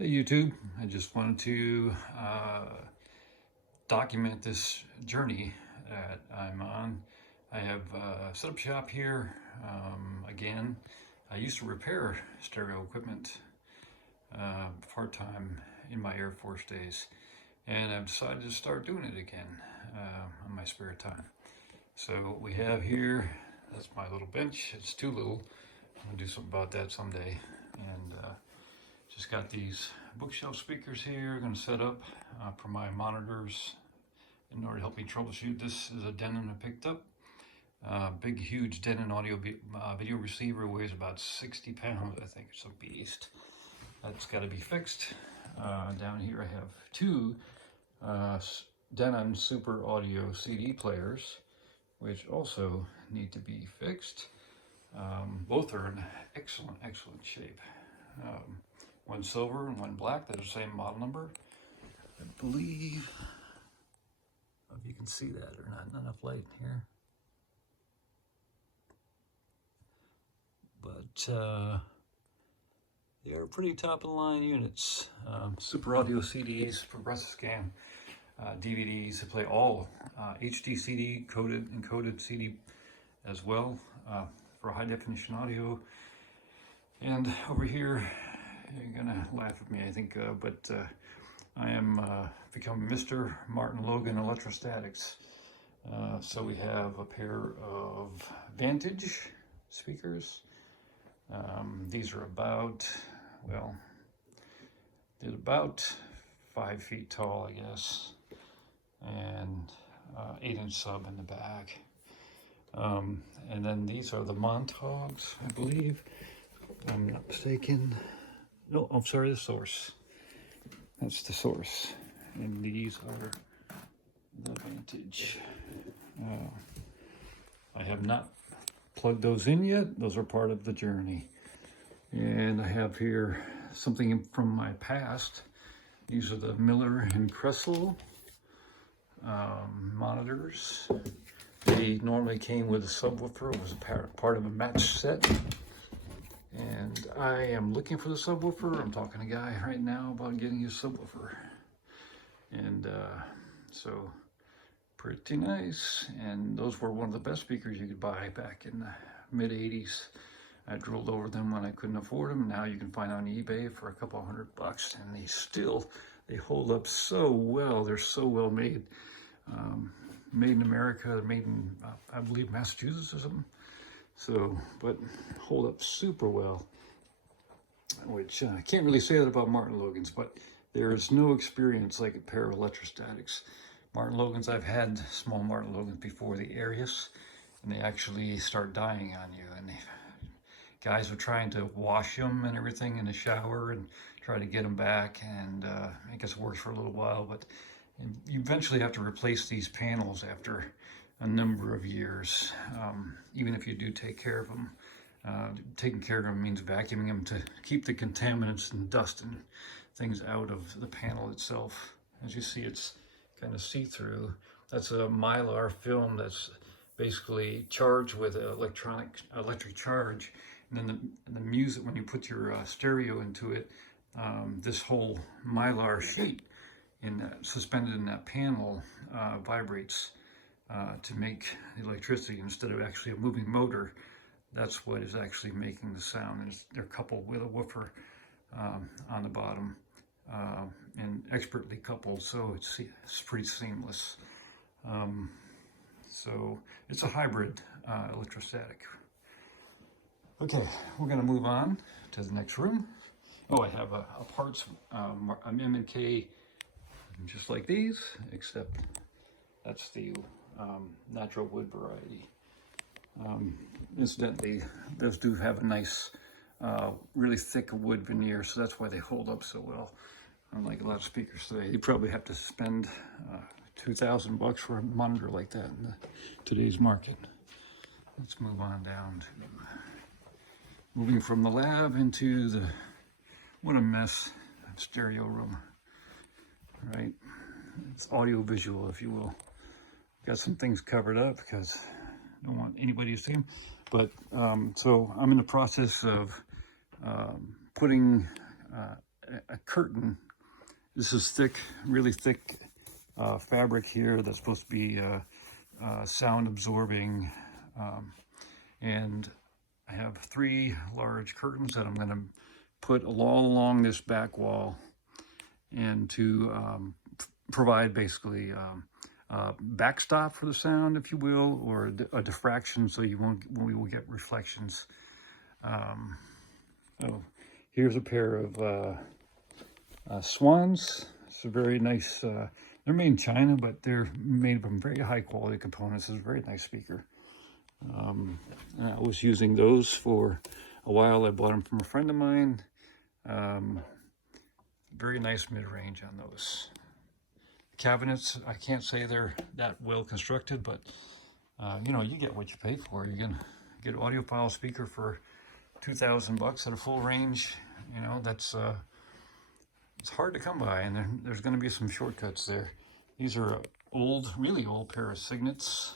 Hey YouTube, I just wanted to document this journey that I'm on. I have set up shop here again. I used to repair stereo equipment part-time in my Air Force days, and I've decided to start doing it again on my spare time. So what we have here, that's my little bench. It's too little. I'll do something about that someday. And just got these bookshelf speakers here. I'm going to set up for my monitors in order to help me troubleshoot. This is a Denon I picked up. Big, huge Denon audio video receiver, weighs about 60 pounds. I think it's a beast. That's got to be fixed. Down here I have two Denon Super Audio CD players, which also need to be fixed. Both are in excellent shape. One silver and one black. They're the same model number, I believe. I don't know if you can see that or not enough light here. But they are pretty top of the line units. Super Audio CDs, progressive scan, DVDs to play all HD CD, encoded CD as well for high definition audio. And over here, you're gonna laugh at me, I think, but I am become Mr. Martin Logan Electrostatics. So we have a pair of Vantage speakers. These are about, well, they're about 5 feet tall, I guess, and 8-inch sub in the back. And then these are the Montagues, I believe, if I'm not mistaken. No, I'm sorry, the Source. That's the Source. And these are the Vantage. I have not plugged those in yet. Those are part of the journey. And I have here something from my past. These are the Miller and Kressel monitors. They normally came with a subwoofer. It was part of a match set. And I am looking for the subwoofer. I'm talking to a guy right now about getting a subwoofer. And so pretty nice. And those were one of the best speakers you could buy back in the mid 80s. I drooled over them when I couldn't afford them. Now you can find on eBay for a couple $100, and they hold up so well. They're so well made. Made in America. They're made in, I believe, Massachusetts or something. So, but hold up super well, which I can't really say that about Martin Logan's, but there is no experience like a pair of electrostatics. Martin Logan's, I've had small Martin Logan's before, the Arius, and they actually start dying on you, and guys are trying to wash them and everything in the shower and try to get them back, and I guess it works for a little while, but you eventually have to replace these panels after a number of years, even if you do take care of them. Taking care of them means vacuuming them to keep the contaminants and dust and things out of the panel itself. As you see, it's kind of see-through. That's a Mylar film that's basically charged with electric charge. And then the music, when you put your stereo into it, this whole Mylar sheet suspended in that panel vibrates to make the electricity instead of actually a moving motor. That's what is actually making the sound. And they're coupled with a woofer on the bottom and expertly coupled, so it's pretty seamless. So it's a hybrid electrostatic. Okay, we're going to move on to the next room. Oh, I have a parts, an M&K just like these, except that's the natural wood variety. Incidentally, those do have a nice, really thick wood veneer, so that's why they hold up so well. Unlike a lot of speakers today, you probably have to spend $2,000 for a monitor like that in today's market. Let's move on down to moving from the lab into the, what a mess, stereo room, right? It's audio visual, if you will. Got some things covered up because I don't want anybody to see them. But so I'm in the process of putting a curtain. This is thick, really thick fabric here that's supposed to be sound absorbing. And I have 3 large curtains that I'm going to put all along this back wall, and to provide basically backstop for the sound, if you will, or a diffraction, so we will get reflections. So here's a pair of Swans. It's a very nice, they're made in China, but they're made from very high quality components. It's a very nice speaker. And I was using those for a while. I bought them from a friend of mine. Very nice mid-range on those. Cabinets, I can't say they're that well constructed, but you know, you get what you pay for. You can get an audiophile speaker for $2,000 at a full range. You know, that's it's hard to come by, and there's going to be some shortcuts there. These are old, really old pair of Signets.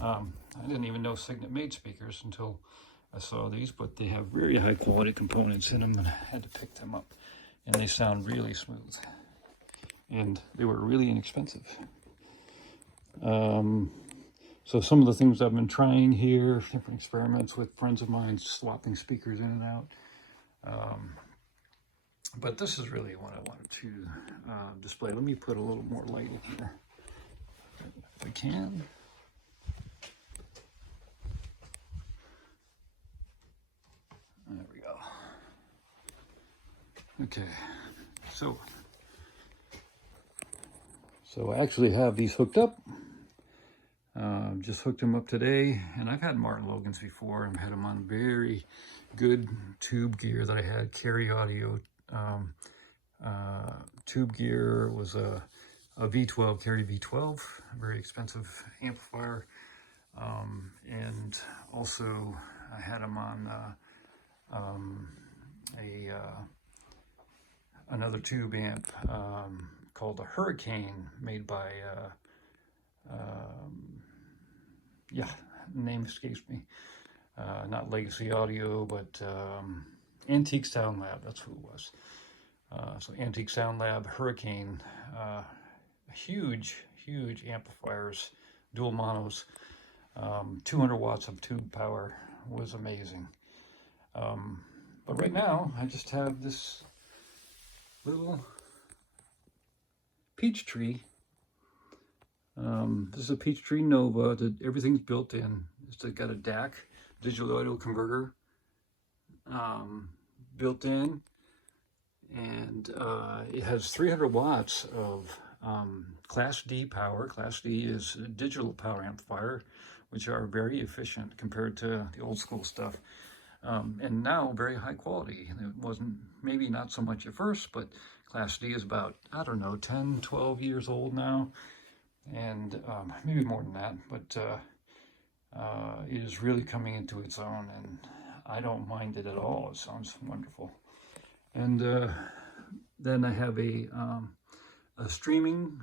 I didn't even know Signet made speakers until I saw these, but they have very high quality components in them, and I had to pick them up. And they sound really smooth. And they were really inexpensive. So some of the things I've been trying here, different experiments with friends of mine, swapping speakers in and out. But this is really what I wanted to display. Let me put a little more light in here, if I can. There we go. Okay, so I actually have these hooked up. Just hooked them up today, and I've had Martin Logans before. I've had them on very good tube gear that I had. Carry Audio tube gear. It was a V12, Carry V12, a very expensive amplifier. And also I had them on another tube amp called a Hurricane, made by yeah, name escapes me. Not Legacy Audio, but Antique Sound Lab, that's who it was. So Antique Sound Lab Hurricane, huge amplifiers, dual monos, 200 watts of tube power, was amazing. But right now, I just have this little Peachtree. This is a Peachtree Nova. Everything's built in. It's got a DAC, digital audio converter, built in, and it has 300 watts of Class D power. Class D is a digital power amplifier, which are very efficient compared to the old school stuff. And now very high quality. It wasn't, maybe not so much at first, but Class D is about, I don't know, 10, 12 years old now. And maybe more than that, but it is really coming into its own, and I don't mind it at all. It sounds wonderful. And then I have a streaming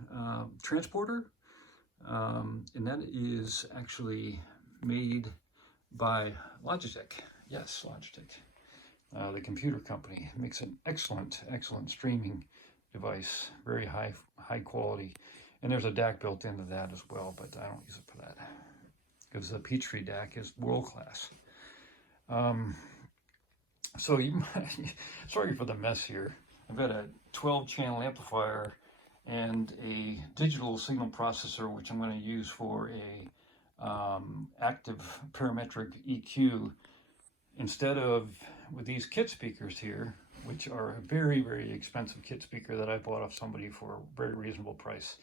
transporter, and that is actually made by Logitech. Yes, Logitech. The computer company makes an excellent streaming device, very high quality. And there's a DAC built into that as well, but I don't use it for that, because the Peachtree DAC is world class. So you might, sorry for the mess here. I've got a 12-channel amplifier and a digital signal processor, which I'm going to use for a active parametric EQ, instead of with these kit speakers here, which are a very expensive kit speaker that I bought off somebody for a very reasonable price,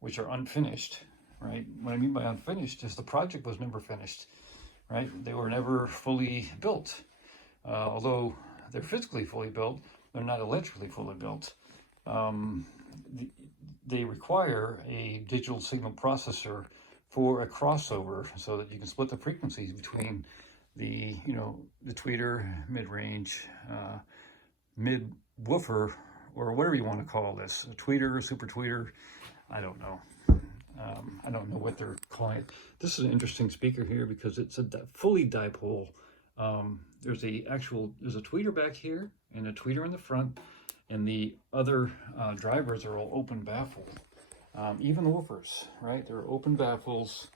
which are unfinished, right? What I mean by unfinished is the project was never finished, right? They were never fully built. Although they're physically fully built, they're not electrically fully built. They require a digital signal processor for a crossover, so that you can split the frequencies between the, the tweeter, mid-range, mid-woofer, or whatever you want to call this, a tweeter, a super tweeter, I don't know. I don't know what they're calling it. This is an interesting speaker here because it's a fully dipole. There's a tweeter back here and a tweeter in the front, and the other drivers are all open baffle. Even the woofers, right? They're open baffles.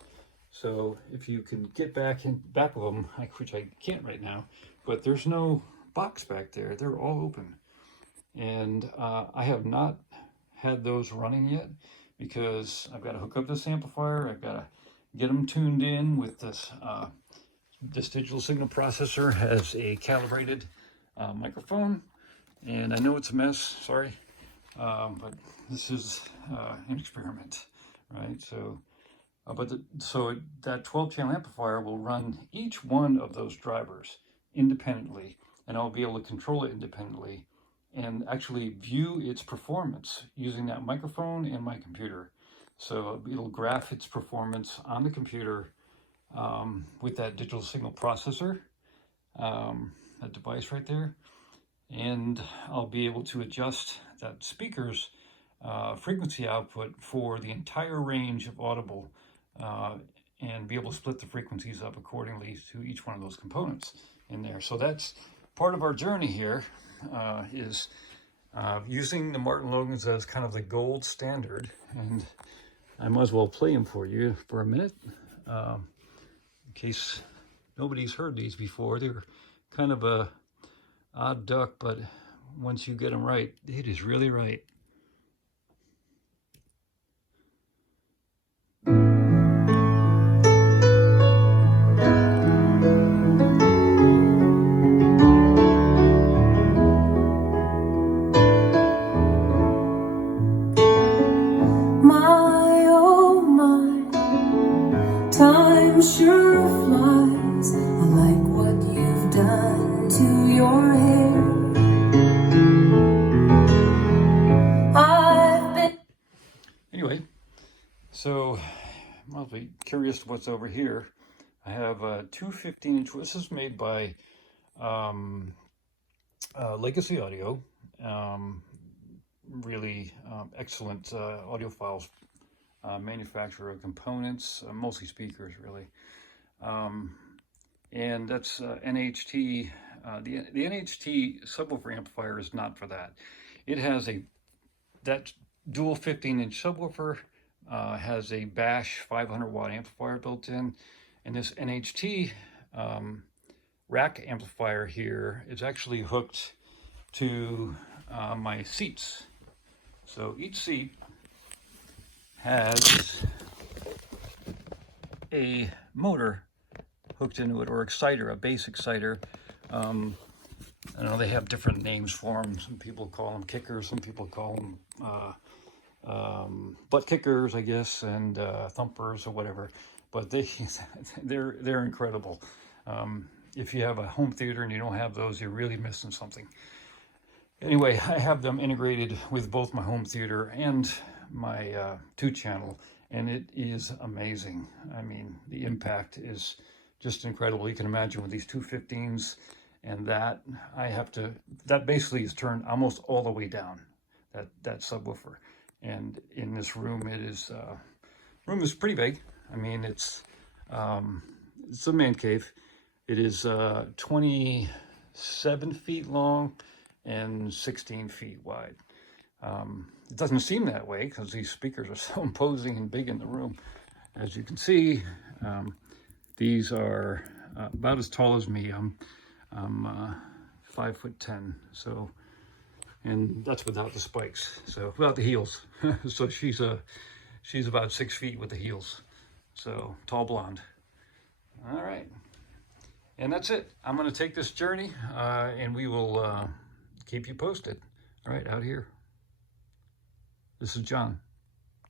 So if you can get back of them, which I can't right now, but there's no box back there. They're all open. And I have not had those running yet because I've got to hook up this amplifier. I've got to get them tuned in with this. This digital signal processor has a calibrated microphone, and I know it's a mess, sorry, but this is an experiment, right? So, so that 12-channel amplifier will run each one of those drivers independently, and I'll be able to control it independently and actually view its performance using that microphone and my computer. So it'll graph its performance on the computer with that digital signal processor, that device right there, and I'll be able to adjust that speaker's frequency output for the entire range of audible and be able to split the frequencies up accordingly to each one of those components in there. So that's part of our journey here, is using the Martin Logans as kind of the gold standard, and I might as well play them for you for a minute. In case nobody's heard these before, they're kind of a odd duck, but once you get them right, it is really right. My, oh my, time sure flies. I like what you've done to your hair. I've been... Anyway, so I'll be curious what's over here. I have two 15-inch. This is made by Legacy Audio. Really excellent Audiophile manufacturer of components, mostly speakers, really. And that's NHT. The NHT subwoofer amplifier is not for that. It has that dual 15-inch subwoofer has a Bash 500-watt amplifier built in, and this NHT rack amplifier here is actually hooked to my seats. So each seat has a motor hooked into it, or exciter, a bass exciter. I know they have different names for them. Some people call them kickers, some people call them butt kickers, I guess, and thumpers or whatever. But they're incredible. If you have a home theater and you don't have those, you're really missing something. Anyway, I have them integrated with both my home theater and my 2-channel, and it is amazing. I mean, the impact is just incredible. You can imagine with these 215s, and that basically is turned almost all the way down, that subwoofer. And in this room, room is pretty big. I mean, it's a man cave. It is 27 feet long and 16 feet wide. It doesn't seem that way because these speakers are so imposing and big in the room. As you can see, these are about as tall as me. I'm 5'10", so, and that's without the spikes, so without the heels. So she's about 6 feet with the heels. So tall blonde. All right, and that's it. I'm going to take this journey, and we will keep you posted. All right, out here. This is John.